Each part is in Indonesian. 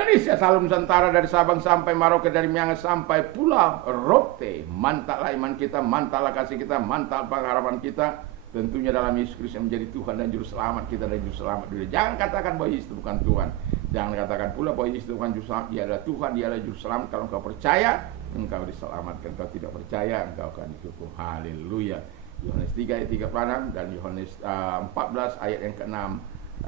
Indonesia, Salam Nusantara, dari Sabang sampai Merauke, dari Miangas sampai Pulau Rote. Mantaplah iman kita, mantaplah kasih kita, mantap pengharapan kita. Tentunya dalam Yesus Kristus yang menjadi Tuhan dan Juru Selamat kita dan Juru Selamat dunia. Jangan katakan bahwa Yesus itu bukan Tuhan. Jangan katakan pula bahwa Yesus itu bukan Juru Selamat. Dia adalah Tuhan, Dia adalah Juru Selamat. Kalau engkau percaya, engkau diselamatkan. Kalau tidak percaya, engkau akan dihukum. Haleluya. Yohanes 3 ayat 36 dan Yohanes 14 ayat yang ke-6.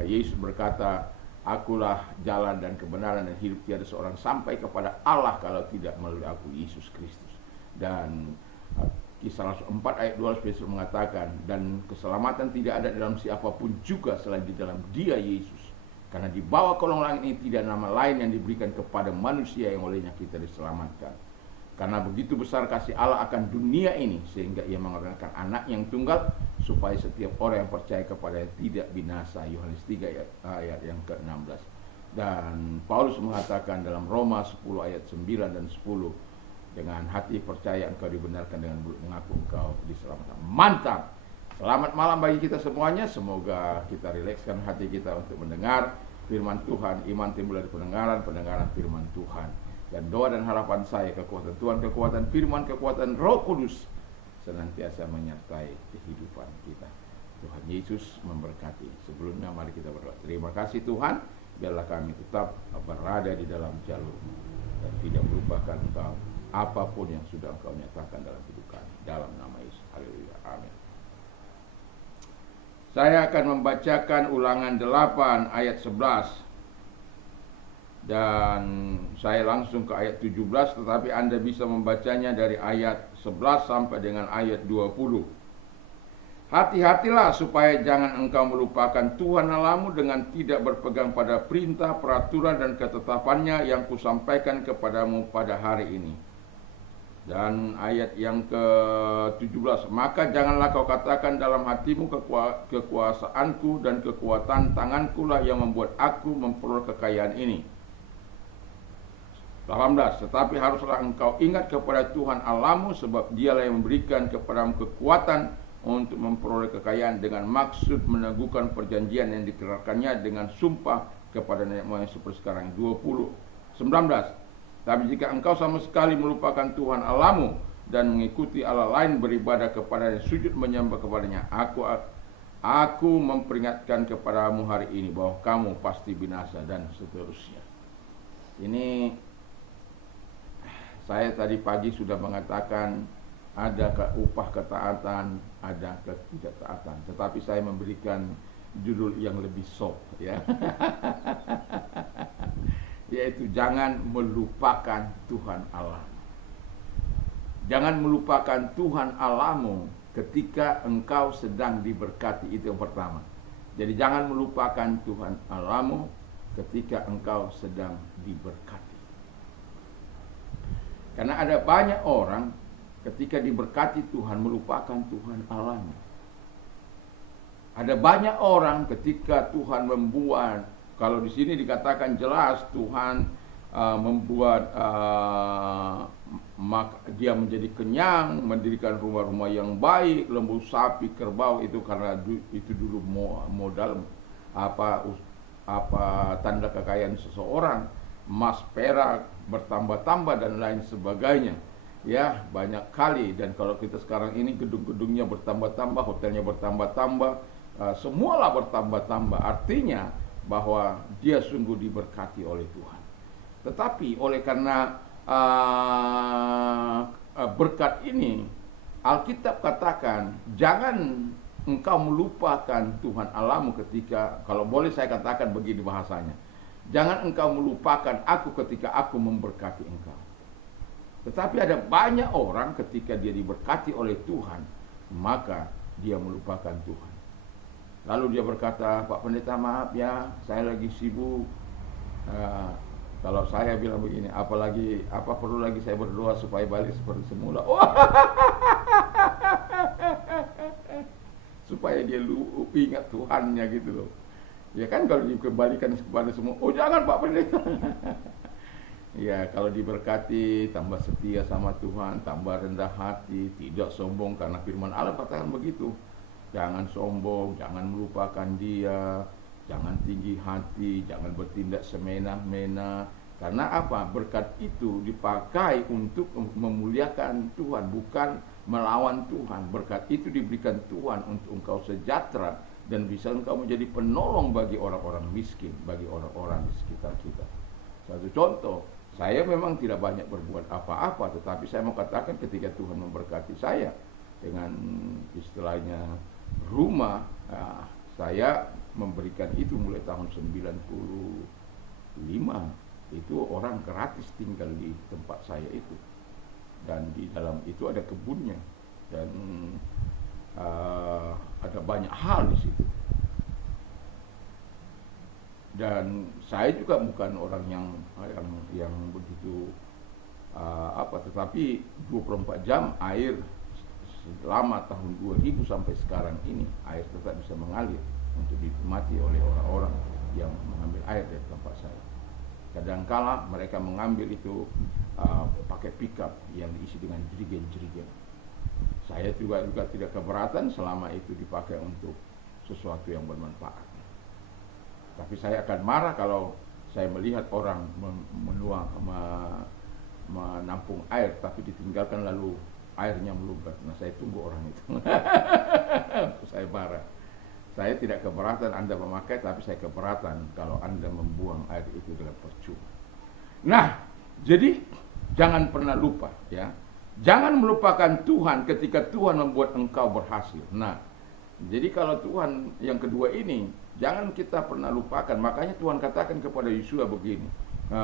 Yesus berkata, Akulah jalan dan kebenaran dan hidup, tiada seorang sampai kepada Allah kalau tidak melalui aku, Yesus Kristus. Dan Kisah Rasul 4 ayat 12 Yesus mengatakan, dan keselamatan tidak ada dalam siapapun juga selain di dalam Dia, Yesus. Karena di bawah kolong langit ini tidak nama lain yang diberikan kepada manusia yang olehnya kita diselamatkan. Karena begitu besar kasih Allah akan dunia ini, sehingga Ia mengorbankan anak yang tunggal, supaya setiap orang yang percaya kepadanya tidak binasa. Yohanes 3 ayat yang ke-16. Dan Paulus mengatakan dalam Roma 10 ayat 9 dan 10, dengan hati percaya engkau dibenarkan, dengan mulut mengaku engkau diselamatkan. Mantap. Selamat malam bagi kita semuanya. Semoga kita rilekskan hati kita untuk mendengar firman Tuhan. Iman timbul dari pendengaran, pendengaran firman Tuhan. Dan doa dan harapan saya, kekuatan Tuhan, kekuatan firman, kekuatan Roh Kudus senantiasa menyertai kehidupan kita. Tuhan Yesus memberkati. Sebelumnya mari kita berdoa. Terima kasih Tuhan, biarlah kami tetap berada di dalam jalur-Mu dan tidak melupakan Engkau apapun yang sudah Engkau nyatakan dalam hidup kami. Dalam nama Yesus. Haleluya. Amin. Saya akan membacakan Ulangan 8 ayat 11. Dan saya langsung ke ayat 17, tetapi Anda bisa membacanya dari ayat 11 sampai dengan ayat 20. Hati-hatilah supaya jangan engkau melupakan Tuhan Allahmu dengan tidak berpegang pada perintah, peraturan dan ketetapannya yang kusampaikan kepadamu pada hari ini. Dan ayat yang ke-17, maka janganlah kau katakan dalam hatimu, kekuasaanku dan kekuatan tanganku lah yang membuat aku memperoleh kekayaan ini. 18, tetapi haruslah engkau ingat kepada Tuhan Allahmu, sebab Dialah yang memberikan kepadamu kekuatan untuk memperoleh kekayaan, dengan maksud meneguhkan perjanjian yang dikerahkannya dengan sumpah kepada nenek moyang seperti sekarang. 19, tapi jika engkau sama sekali melupakan Tuhan Allahmu dan mengikuti Allah lain, beribadah kepadanya, sujud menyembah kepadanya, aku memperingatkan kepadamu hari ini bahwa kamu pasti binasa, dan seterusnya. Ini saya tadi pagi sudah mengatakan ada upah ketaatan, ada ketidaktaatan. Tetapi saya memberikan judul yang lebih soft, ya. Yaitu jangan melupakan Tuhan Allah. Jangan melupakan Tuhan Allahmu ketika engkau sedang diberkati. Itu yang pertama. Jadi jangan melupakan Tuhan Allahmu ketika engkau sedang diberkati. Karena ada banyak orang ketika diberkati Tuhan melupakan Tuhan Allahnya. Ada banyak orang ketika Tuhan membuat, kalau di sini dikatakan jelas Tuhan membuat dia menjadi kenyang, mendirikan rumah-rumah yang baik, lembu, sapi, kerbau, itu karena itu dulu modal apa tanda kekayaan seseorang. Emas, perak bertambah-tambah dan lain sebagainya, ya, banyak kali. Dan kalau kita sekarang ini gedung-gedungnya bertambah-tambah, hotelnya bertambah-tambah, semualah bertambah-tambah. Artinya bahwa dia sungguh diberkati oleh Tuhan. Tetapi oleh karena berkat ini, Alkitab katakan jangan engkau melupakan Tuhan Allahmu ketika, kalau boleh saya katakan begini bahasanya, jangan engkau melupakan aku ketika aku memberkati engkau. Tetapi ada banyak orang ketika dia diberkati oleh Tuhan, maka dia melupakan Tuhan. Lalu dia berkata, Pak Pendeta maaf ya, saya lagi sibuk. Kalau saya bilang begini, apa perlu lagi saya berdoa supaya balik seperti semula? Supaya dia ingat Tuhannya gitu loh. Ya kan, kalau dikembalikan kepada semua, oh jangan Pak Pendeta. Ya, kalau diberkati, tambah setia sama Tuhan, tambah rendah hati, tidak sombong, karena firman Allah katakan begitu. Jangan sombong, jangan melupakan Dia, jangan tinggi hati, jangan bertindak semena-mena, Karena apa? Berkat itu dipakai untuk memuliakan Tuhan, bukan melawan Tuhan. Berkat itu diberikan Tuhan untuk engkau sejahtera dan bisa engkau menjadi penolong bagi orang-orang miskin, bagi orang-orang di sekitar kita. Satu contoh, saya memang tidak banyak berbuat apa-apa, tetapi saya mau katakan ketika Tuhan memberkati saya dengan istilahnya rumah, saya memberikan itu mulai tahun 95. Itu orang gratis tinggal di tempat saya itu, dan di dalam itu ada kebunnya dan ada banyak hal di situ. Dan saya juga bukan orang yang begitu tetapi 24 jam air selama tahun 2000 sampai sekarang ini air tetap bisa mengalir untuk dinikmati oleh orang-orang yang mengambil air dari tempat saya. Kadangkala mereka mengambil itu pakai pickup yang diisi dengan jerigen-jerigen. Saya juga tidak keberatan selama itu dipakai untuk sesuatu yang bermanfaat. Tapi saya akan marah kalau saya melihat orang menampung air tapi ditinggalkan lalu airnya meluber. Nah, saya tunggu orang itu. Saya marah. Saya tidak keberatan Anda memakai, tapi saya keberatan kalau Anda membuang air itu dengan percuma. Nah, jadi jangan pernah lupa, ya. Jangan melupakan Tuhan ketika Tuhan membuat engkau berhasil. Nah, jadi kalau Tuhan yang kedua ini, jangan kita pernah lupakan. Makanya Tuhan katakan kepada Yosua begini,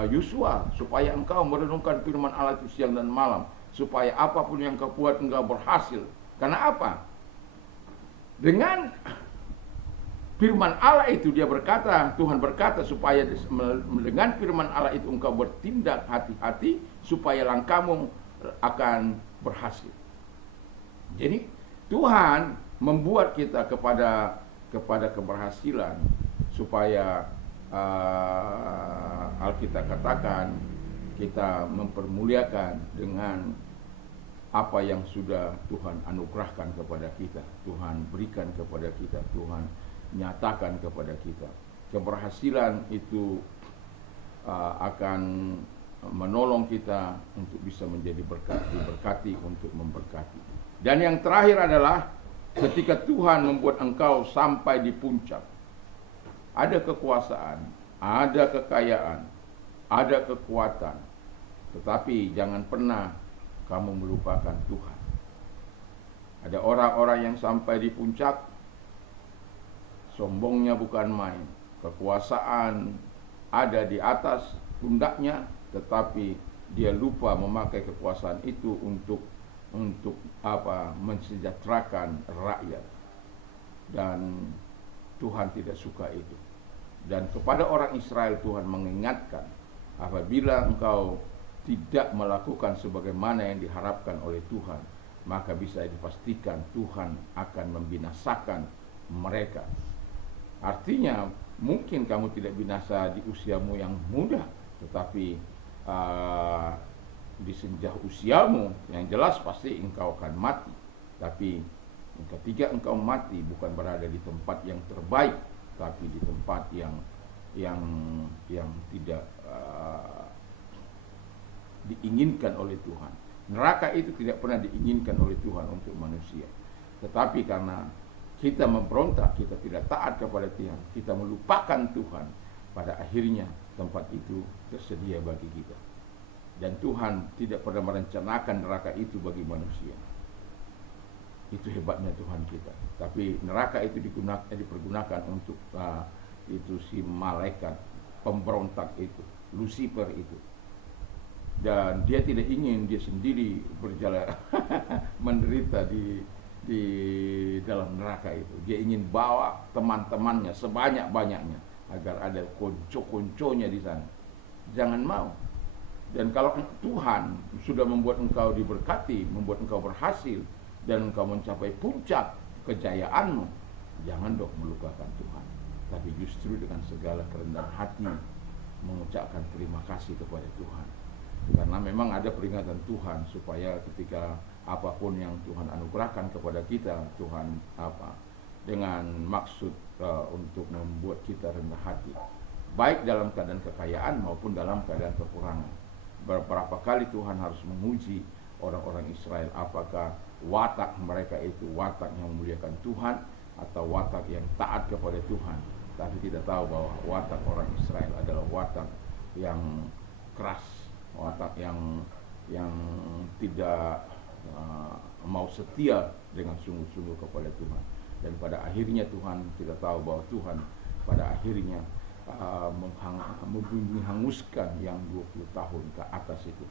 Yosua, supaya engkau merenungkan firman Allah itu siang dan malam, supaya apapun yang kau buat engkau berhasil. Karena apa? Dengan firman Allah itu dia berkata, Tuhan berkata supaya dengan firman Allah itu engkau bertindak hati-hati supaya langkahmu akan berhasil. Jadi Tuhan membuat kita kepada keberhasilan supaya Alkitab katakan kita mempermuliakan dengan apa yang sudah Tuhan anugerahkan kepada kita, Tuhan berikan kepada kita, Tuhan nyatakan kepada kita. Keberhasilan itu akan menolong kita untuk bisa menjadi berkat, diberkati untuk memberkati. Dan yang terakhir adalah ketika Tuhan membuat engkau sampai di puncak, ada kekuasaan, ada kekayaan, ada kekuatan, tetapi jangan pernah kamu melupakan Tuhan. Ada orang-orang yang sampai di puncak, sombongnya bukan main, kekuasaan ada di atas pundaknya, tetapi dia lupa memakai kekuasaan itu untuk mensejahterakan rakyat. Dan Tuhan tidak suka itu. Dan kepada orang Israel Tuhan mengingatkan, apabila engkau tidak melakukan sebagaimana yang diharapkan oleh Tuhan, maka bisa dipastikan Tuhan akan membinasakan mereka. Artinya mungkin kamu tidak binasa di usiamu yang muda, tetapi di senja usiamu yang jelas pasti engkau akan mati. Tapi ketika engkau mati bukan berada di tempat yang terbaik, tapi di tempat yang tidak diinginkan oleh Tuhan. Neraka itu tidak pernah diinginkan oleh Tuhan untuk manusia. Tetapi karena kita memberontak, kita tidak taat kepada Tuhan, kita melupakan Tuhan, pada akhirnya tempat itu tersedia bagi kita. Dan Tuhan tidak pernah merencanakan neraka itu bagi manusia. Itu hebatnya Tuhan kita. Tapi neraka itu dipergunakan untuk itu si malaikat pemberontak itu, Lucifer itu. Dan dia tidak ingin dia sendiri berjalan menderita di dalam neraka itu. Dia ingin bawa teman-temannya sebanyak-banyaknya agar ada konco-konconya di sana. Jangan mau. Dan kalau Tuhan sudah membuat engkau diberkati, membuat engkau berhasil, dan engkau mencapai puncak kejayaanmu, jangan dong melupakan Tuhan. Tapi justru dengan segala kerendahan hati mengucapkan terima kasih kepada Tuhan. Karena memang ada peringatan Tuhan supaya ketika apapun yang Tuhan anugerahkan kepada kita, Tuhan dengan maksud untuk membuat kita rendah hati. baik dalam keadaan kekayaan maupun dalam keadaan kekurangan. Beberapa kali Tuhan harus menguji orang-orang Israel, apakah watak mereka itu watak yang memuliakan Tuhan atau watak yang taat kepada Tuhan. Tapi kita tahu bahwa watak orang Israel adalah watak yang keras, watak yang tidak mau setia dengan sungguh-sungguh kepada Tuhan. Dan pada akhirnya Tuhan, kita tahu bahwa Tuhan pada akhirnya menghanguskan yang 20 tahun ke atas itu.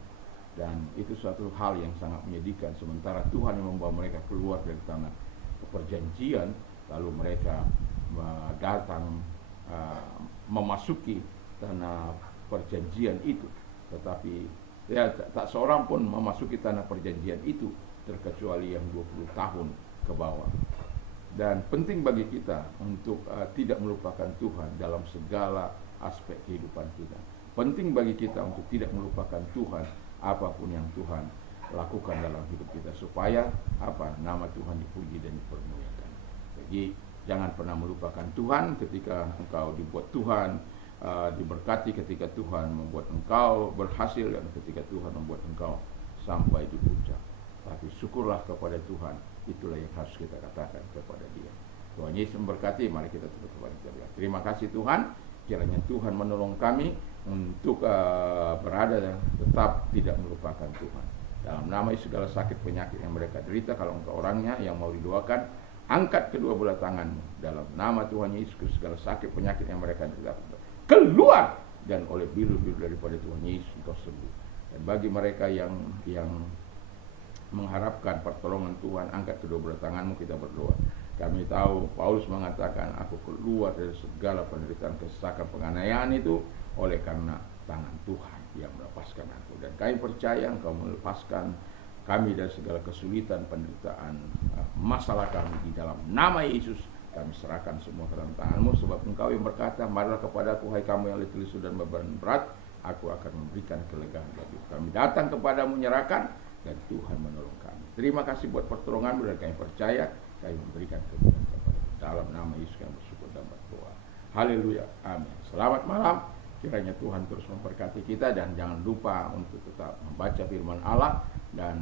Dan itu suatu hal yang sangat menyedihkan. Sementara Tuhan yang membawa mereka keluar dari tanah perjanjian, lalu mereka datang memasuki tanah perjanjian itu. Tetapi ya, tak seorang pun memasuki tanah perjanjian itu terkecuali yang 20 tahun ke bawah. Dan penting bagi kita untuk tidak melupakan Tuhan dalam segala aspek kehidupan kita. Penting bagi kita untuk tidak melupakan Tuhan apapun yang Tuhan lakukan dalam hidup kita, supaya nama Tuhan dipuji dan dipermuliakan. Jadi jangan pernah melupakan Tuhan ketika engkau dibuat Tuhan diberkati, ketika Tuhan membuat engkau berhasil, dan ketika Tuhan membuat engkau sampai di puncak. Tapi syukurlah kepada Tuhan, itulah yang harus kita katakan kepada Dia. Tuhan Yesus memberkati. Mari kita tutup kepada Dia. Terima kasih Tuhan, kiranya Tuhan menolong kami untuk berada tetap tidak melupakan Tuhan. Dalam nama Yesus, segala sakit penyakit yang mereka derita, kalau engkau orangnya yang mau didoakan, angkat kedua belah tanganmu. Dalam nama Tuhan Yesus, segala sakit penyakit yang mereka derita keluar, dan oleh bilu-bilu daripada Tuhan Yesus engkau sembuh. Dan bagi mereka yang mengharapkan pertolongan Tuhan, angkat kedua belah tanganmu, kita berdoa. Kami tahu Paulus mengatakan, aku keluar dari segala penderitaan, kesesakan, penganiayaan itu oleh karena tangan Tuhan yang melepaskan aku. Dan kami percaya engkau melepaskan kami dari segala kesulitan, penderitaan, masalah kami. Di dalam nama Yesus kami serahkan semua ke dalam tanganmu, sebab engkau yang berkata, marilah kepadaku hai kamu yang letih lesu dan beban berat, aku akan memberikan kelegaan bagi kami. Datang kepadamu, menyerahkan, dan Tuhan menolong kami. Terima kasih buat pertolonganmu, dan kami percaya kami memberikan kemuliaan kepada dalam nama Yesus kami bersyukur dan berdoa. Haleluya, amin. Selamat malam, kiranya Tuhan terus memberkati kita, dan jangan lupa untuk tetap membaca firman Allah dan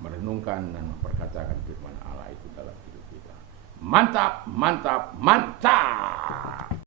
merenungkan dan memperkatakan firman Allah itu dalam hidup kita. Mantap, mantap, mantap.